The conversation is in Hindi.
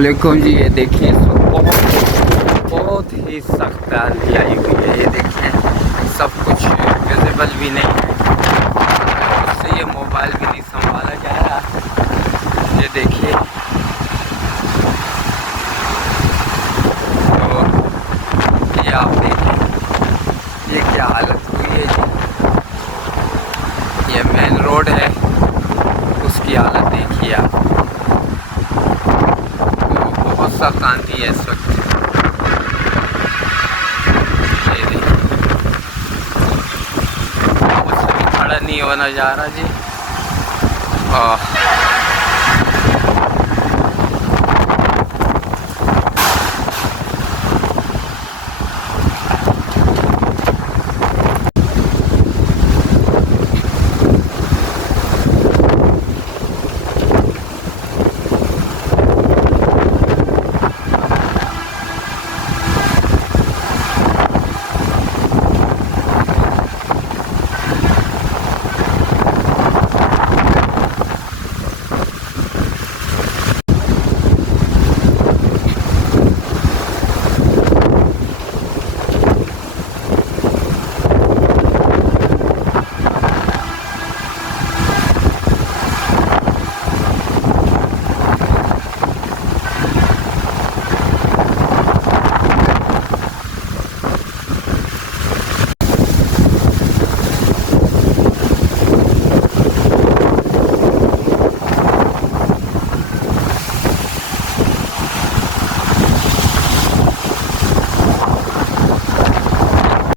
वालेकुम जी। ये देखिए इस वक्त बहुत ही सख्त आंधी आई हुई है। ये देखिए सब कुछ विजिबल भी नहीं है, उससे ये मोबाइल भी नहीं संभाला जा रहा। ये देखिए तो ये आप देखिए ये क्या हालत हुई है जी। ये मेन रोड है, उसकी हालत देखिए आप। बहुत सख्त आंधी है इस वक्त। ये देखिए मुझसे भी खड़ा नहीं होना जा रहा जी।